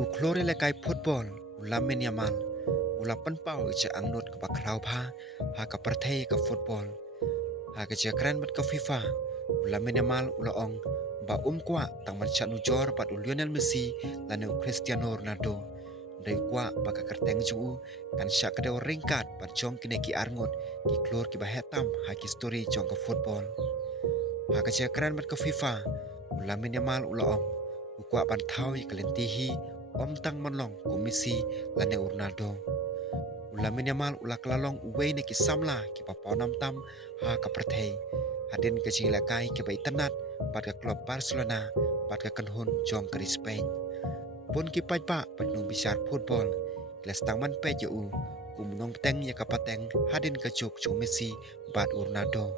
Uklore lekai football ulamin yamal ula penpau je angnut ke bakrau pha ha ka perthei ka football ha ka jakran bat ka FIFA ulamin yamal ula ong ba kwa tang man chanu jor pat Lionel Messi lanu Cristiano Ronaldo dei kwa ba ka kerteng ju kan syak ka ringkat pat jong kine ki arngot ki klor ki ba hetam ha ki story jong ka football ha ka jakran bat ka FIFA ulamin yamal ula ong kwa ban thau i kalentihi tang manlong komisi lane Ronaldo ulamin yamal ulak lalong uwe ne ki samla ki paponam tam ha ka perthei hadin ke jingla kai ki bai tanat pat ka klub Barcelona pat ka kanhun jong ka Spain pun ki pai pa pat nu bisar football klas tang man pe u kum nong teng ya ka pateng hadin ka juk chu Messi bat Ronaldo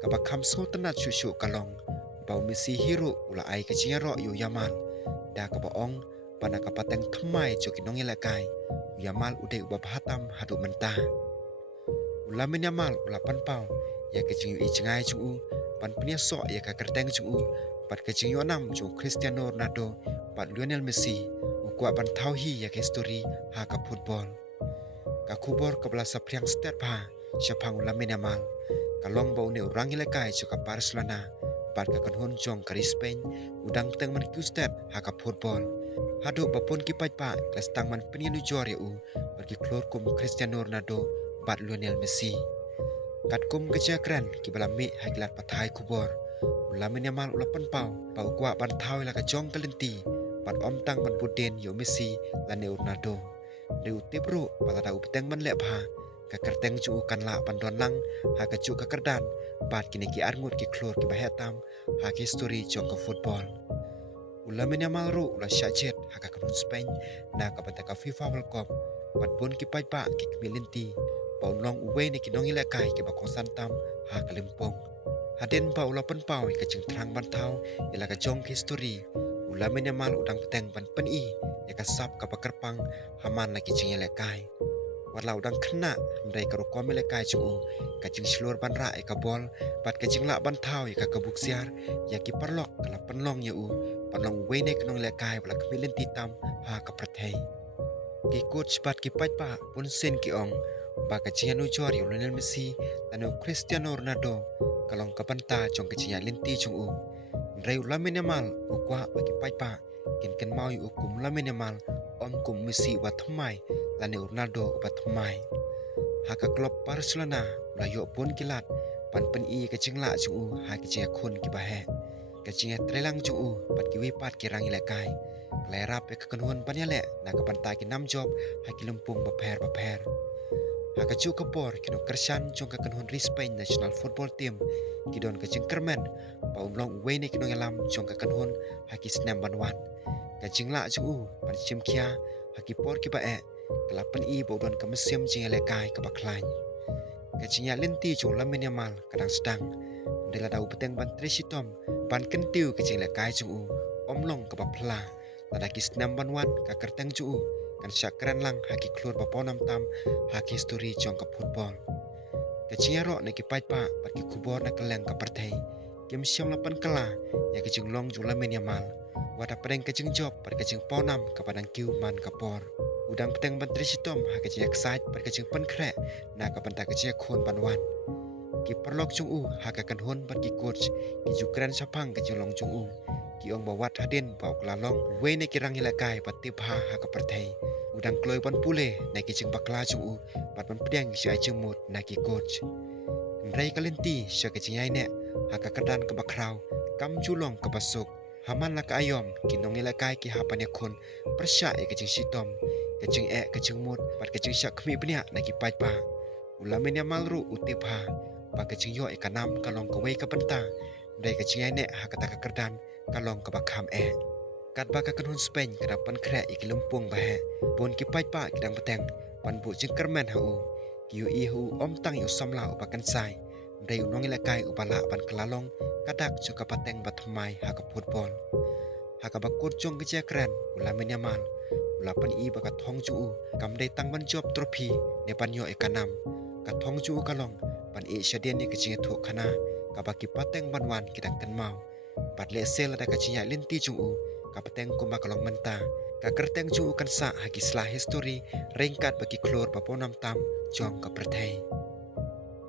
ka ba kham so tanat chu chu kalong bau Messi hero ula ai ka jinga ro yu yamal da ka ba ong pana ka pateng thamai choki nong ila kai yamal ude uba bhatam hadu menta ulamin yamal ula pan pau ya ke jingu i jingai chu pan pnia so ya ka kerteng chu pat ke jingu nam chu Cristiano Ronaldo pat Lionel Messi ukwa pan thau hi ya ke story ha ka football ka khubor ka bla sa priang step ha chapang ulamin yamal kalong bau ne urang ila kai chu ka Barcelona pat ka kanhon jong ka Spain udang teng man ku step ha ka football hadu bapun ki pai pa klas tang man penianu jor u bagi klor kum Cristiano Ronaldo bat Lionel Messi kat kum kejakran ki bala me haglat pathai kubor ulamin yamal ulapan pau pau kwa ban thau la ka jong kalenti pat om tang ban buden yo Messi la ne Ronaldo de utibru pala da upteng man le pha ka kerteng chu kan la ban don lang ha ka chu ka kerdan bat kini ki arngut ki klor ki bahetam ha ki story jong ka football ulamin yamal ru ula syajet haka kanun Spain na kapata ka FIFA World Cup pat pun ki pai pa ki kmilinti paun long uwe ni ki nong ila kai ki bakong santam ha kalimpong haden pa ula pen pau ka jeng trang ban thau ila ka jong history ulamin yamal udang peteng ban pen i ya ka sap ka pakerpang haman na ki jeng ila kai warla udang khna ndai ka ro kom ila kai chu ka jeng slur ban ra ka bol pat ka jeng la ban thau ka kabuk siar ya ki parlok kala penlong ya panlong wene knong le kai bla kmilen titam ha ka prathei ki coach pat ki pai pa pun sen ki ong ba ka chianu jor Lionel Messi lanu Cristiano Ronaldo kalong ka panta jong ka chia linti chung rei ulamin yamal ukwa ba ki pai pa ken mau yu kum ulamin yamal om kum Messi wa thamai lanu Ronaldo ba thamai ha ka klub Barcelona la yo pun kilat pan pen i ka chingla chung ha ki chia khun ki ba he ka chinga trelang chu pat ki wi pat ki rang ila kai klai rap ka kanhun pan yale na ka panta ki nam job ha ki lumpung ba pher ha ka chu ka por ki no kersan chung ka kanhun Spain national football team ki don ka ching kermen pa long we ni ki no yalam chung ka kanhun ha ki snam ban wan ka chingla chu pan chim khia ha ki por ki ba e kala pan i bo don ka mesim ching ila kai ka ba khlain ka chinga lenti chu lamin yamal kadang sedang dela dau peteng ban tresitom ban kentiu ke jing la kai chu omlong ka bapla lada ki snam ban wan ka kerteng chu kan syakran lang haki klur baponam tam haki story jong ka football ka chiaro ne ki pai pa pat ki kubor na keleng ka perthei kem siam lapan kala ya ki jing long jula men yamal wada preng ka jing job pat ka jing ponam ka padang kiu man ka por udang peteng ban tresitom haki jing excited pat ka jing pen kre na ka panta ka jing khon ban wan ki perlok chung ha ka kan hon pat ki coach ki jukran sapang ka jolong chung ki ong bawat hadin bau klalong we ne ki rang ila kai pat tip ha ka perthei udang kloi pan pule na ki jing bakla chung pat pan pdiang si ai chung mut na ki coach rei kalenti sya ka jingai ne ha ka kadan ka bakrau kam julong ka basuk haman la ka ayom ki nong ila kai ki ha pan yakon persya e ka jing sitom ka jing ka jing mut pat ka jing syak khmi bnia na ki pai pa ulamin yamal ru utip ha ba ka jing yo ikanam kalong ka wei ka penta dai ka jing ne ha ka ta ka kerdan kalong ka bakham kat ba ka kanhun Spain ka pan khre ik lumpung ba he pon ki pai pa ki dang peteng pan bu jing kermen ha ki yu i hu om tang yu samla ba kan sai dai nong ila kai ubala ban klalong kadak chu ka pateng ba thamai ha ka football ha ka ba kur chung ka che kran ulamin yamal ulapan i ba ka thong chu kam dai tang ban job trophy ne pan yo ikanam ka thong chu kalong pan e shaden ni kecing thu khana ka baki pateng banwan kidang kan mau pat le sel da kecinya linti chung ka pateng ko makalong menta Ka kerteng ju kan sa hagi slah history ringkat bagi klor paponam tam jong ka perthei.